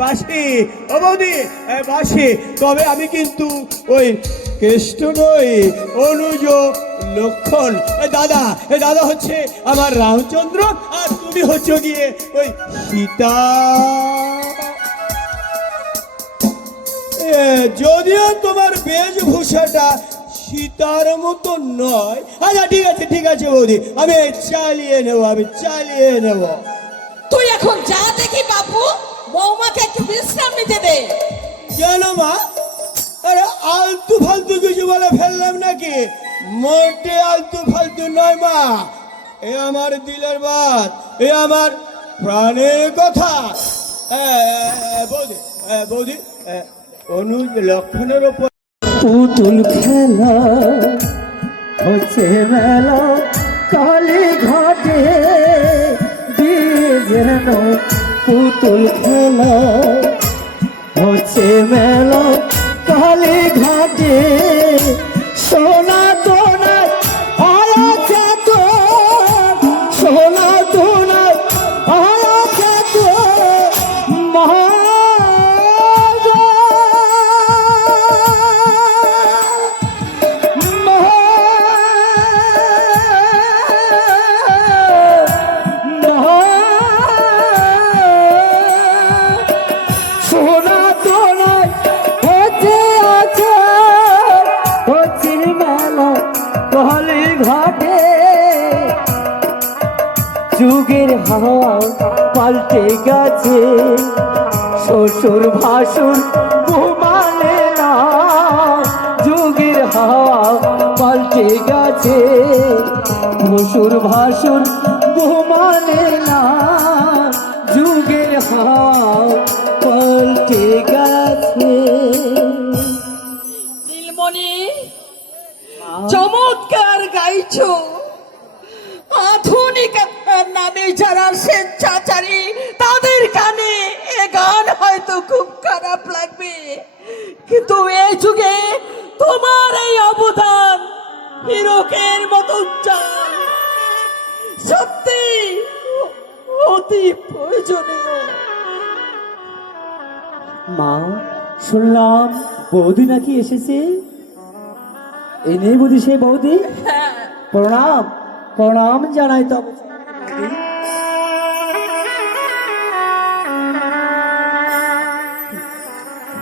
বাসি ও বৌদি বাসি, তবে আমি কিন্তু ওই কেষ্ট নই, অনুজ লক্ষণ। দাদা দাদা হচ্ছে আমার রামচন্দ্র, আর তুমি হচ্ছে গিয়ে ওই সীতা। যদিও তোমার বেশভূষাটা সীতার মতো নয়। আচ্ছা ঠিক আছে বৌদি, আমি চালিয়ে নেব। তুই এখন যা দেখি বাবু, বৌমাকে একটু বিশ্রাম নিতে দে। কেন মা? আরে আলতু ফালতু কিছু বলে ফেললাম নাকি? মোটে আলতু ফালতু নয় মা, এ আমার দিলের বাত, এ আমার প্রাণের কথা। বৌদি অনুজ লক্ষণের ওপর পুতুল খেলা হচ্ছে মেলা কালী ঘাটে যেন পুতুল খেলা হচ্ছে মেলা কালী ঘাটে সোনা তোনা আয়াছে তো সোনা তোনা আয়াছে তো মহা যুগের হাওয়া পাল্টে গেছে, শ্বশুর ভাসুর মানে না। যুগের হাওয়া পাল্টে গেছে, শ্বশুর ভাসুর মানে না। যুগের হাওয়া পাল্টে গেছে। নীলমণি, চমৎকার গাইছো। আধুনিকতার নামে যারা স্বেচ্ছাচারী, তাদের কানে এ গান হয়তো খুব খারাপ লাগবে, কিন্তু এই যুগে তোমার এই অবদান হীরকের মতো উজ্জ্বল, সত্যি অতি প্রয়োজনীয়। মা, শুনলাম বৌদি নাকি এসেছে। এই নেই বুঝি সেই বৌদি? প্রণাম প্রণাম জানাই তো।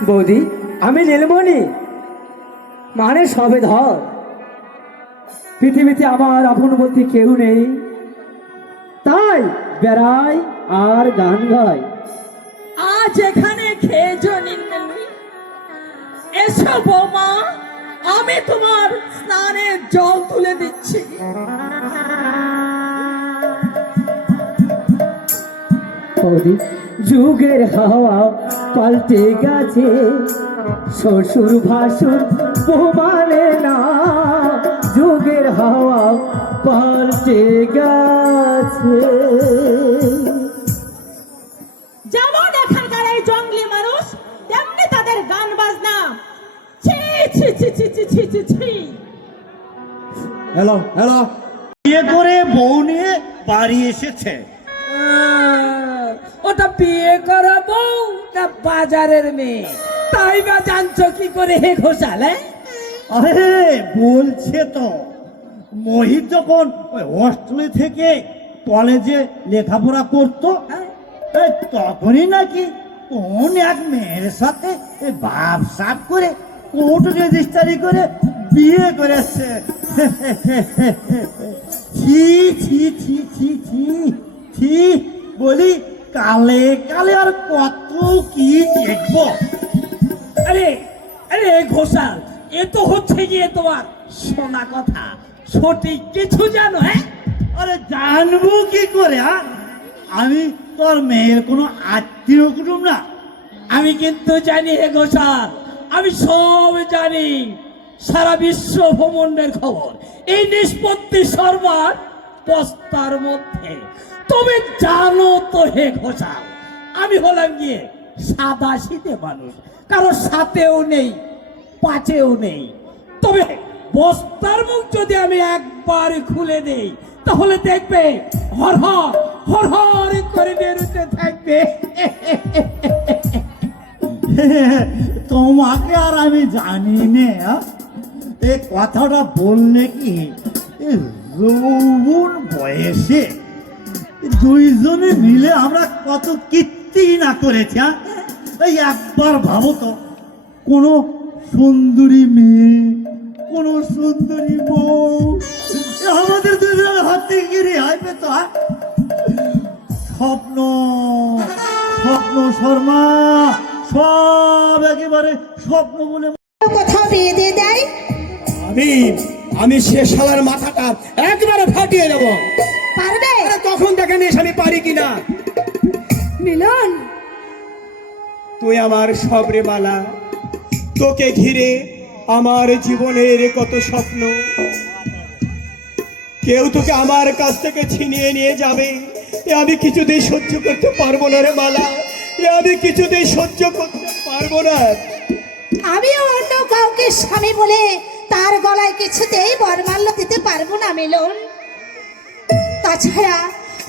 বৌদি, আমি নীলমণি, মানে সবে ধর। পৃথিবীতে আমার আপন বলতে কেউ নেই, তাই বেড়াই আর গান গাই। আজ এখানে খেয়েছো নীলমণি? এসো বৌমা, আমি তোমার স্নানের জল তুলে দিচ্ছি। যুগের হাওয়া পাল্টে গেছে, শ্বশুর ভাসুর মানে না। যুগের হাওয়া পাল্টে গেছে। যেমন এখানকার এই জঙ্গলি মানুষ, তেমনি তাদের গান বাজনা। ছি ছি ছি ছি ছি ছি ছি ছি। হ্যালো বিয়ে করে বউ নিয়ে বাড়ি এসেছে। ওটা বিয়ে করা বউ না বাজারের মেয়ে, তাই বা জানছো কি করে হে ঘোষাল? আরে বলছে তো, মহিত যখন ওই হোস্টেলে থেকে কলেজে লেখাপড়া করতো, তখনই নাকি কোন এক মেয়ের সাথে ভাব সাপ করে কোর্ট রেজিস্ট্রি করে বিয়ে করেছে। ছি ছি ছি ছি ছি ছি বলি, কালে কালে আর কত কি দেখবো। আরে আরে ঘোষাল, এ তো হচ্ছে গিয়ে তোমার শোনা কথা, সঠিক কিছু জানো? আরে জানবো কি করে? আমি তোর মেয়ের কোনো আত্মীয় কুটুম না। আমি কিন্তু জানি হে ঘোষাল, আমি সব জানি, সারা বিশ্ব ভ্রমণের খবর। এই নিষ্পত্তি সর্বার বস্তার মধ্যে। তবে জানো তো হে ঘোষাল, আমি হলাম গিয়ে সাদা শীতে মানুষ, কারো সাথেও নেই পাচেও নেই। তবে বস্তার মুখ যদি আমি একবার খুলে দেই, তাহলে দেখবে হর হর হর হর করে বেরোতে থাকবে। তোমাকে আর আমি জানি নে, এই কথাটা বললে কি এই যৌবন বয়সে দুইজনে মিলে আমরা কত কীর্তি না করেছি। এই একবার ভাবো তো, কোনো সুন্দরী মেয়ে, কোনো সুন্দরী বউ আমাদের দুজনের হাত থেকে গিয়ে হাই পেত। স্বপ্ন স্বপ্ন শর্মা সব একেবারে স্বপ্ন বলে কোথাও বিয়ে দিয়ে দেয়। আমি সে শালার মাথাটা একবারে ফাটিয়ে দেবো। পারবে? আরে তখন দেখে নিস আমি পারি কিনা। মিলন, তুই আমার সবরে মালা, তোকে ঘিরে আমার জীবনের কত স্বপ্ন। কেউ তোকে আমার কাছ থেকে ছিনিয়ে নিয়ে যাবে, এ আমি কিছুতেই সহ্য করতে পারবো না রে মালা, এ আমি কিছুতেই সহ্য করতে পারবো না। আমিও অন্য কাউকে স্বামী বলে তার গলায় কিছুতেই বরমাল্য দিতে পারবো না মিলন। তাছাড়া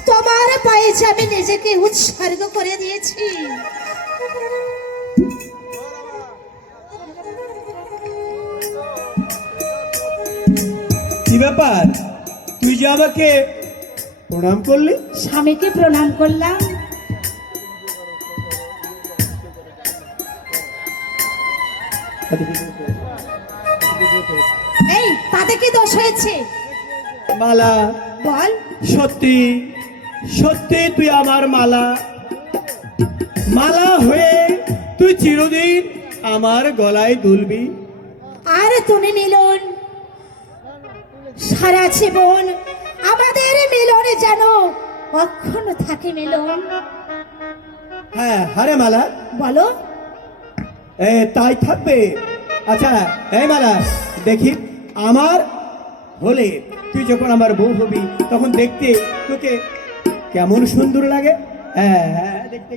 তোমার পায়ে যে আমি নিজেকে উৎসর্গ করে দিয়েছি। কি ব্যাপার, তুই যে আমাকে প্রণাম করলি? স্বামীকে প্রণাম করলাম। এই তাতে কি দোষ হয়েছে? মালা, বল। সত্যি সত্যি তুই আমার মালা, মালা হয়ে তুই চিরদিন আমার গলায় দুলবি। আর তুমি মিলন, সারা জীবন আমাদের মিলনে যেন অক্ষুণ্ণ থাকে মিলন। হ্যাঁ হারে মালা, বলো। তাই থাকবে। আচ্ছা এই মালা, দেখি আমার হলে তুই যখন আমার বউ হবি তখন দেখতে তোকে কেমন সুন্দর লাগে। হ্যাঁ হ্যাঁ দেখতে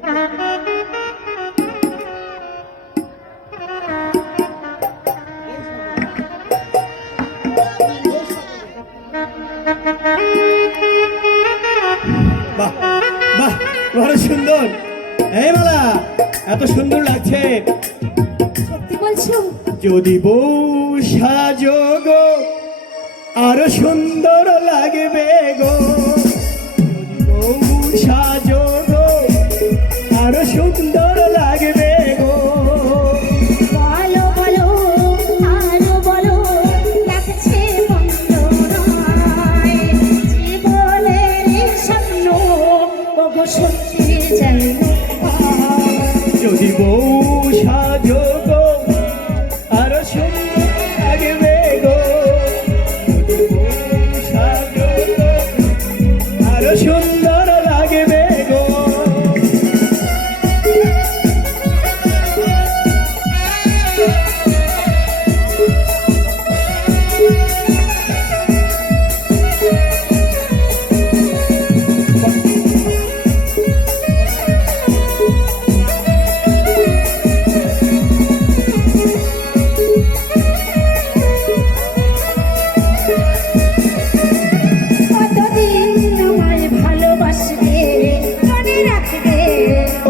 বাহ বাহ, বড় সুন্দর। এই মালা, এত সুন্দর লাগছে। সত্যি বলছো? যদি বউ সাজো গো আরো সুন্দর লাগবে গো, যদি বউ সাজো গো আরো সুন্দর লাগবে গো। বলো বলো আরো বলো, লাগছে মন্দ নয়, জীবনের স্বপ্ন ওগো সত্যি যেন হয়। যদি বউ সাজো গো আরো সুন্দর লাগবে গো, যদি বউ সাজো গো আরো সুন্দর লাগবে গো। কতদিন আমায় ভালোবাসবে, মনে রাখবে।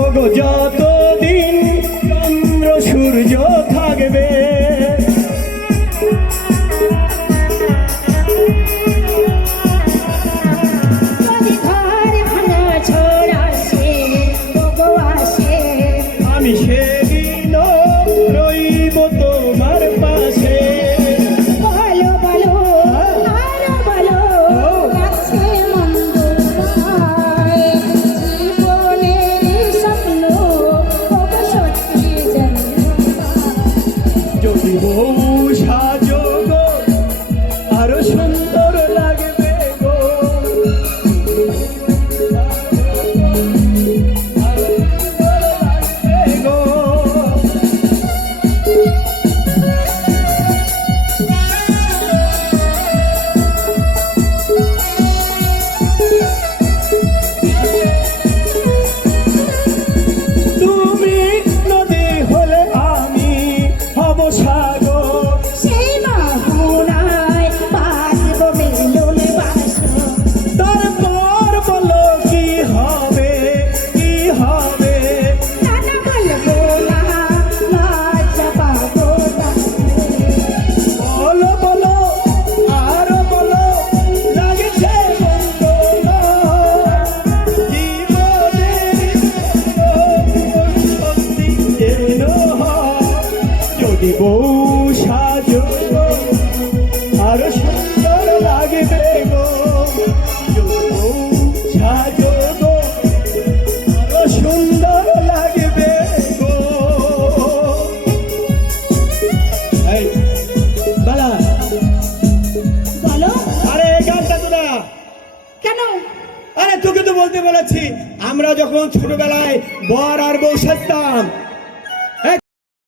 ওগো যতদিন চন্দ্র সূর্য থাকবে, যদি ঘর ভাঙা ঝড় আসে, ওগো আসে, আমি সেদিন রইব তোমার পাশে। বলো বলো আরো বলো, লাগছে মন্দ নয়, জীবনের স্বপ্ন বলেছি আমরা যখন ছোটবেলায় বর আর বউ সাজতাম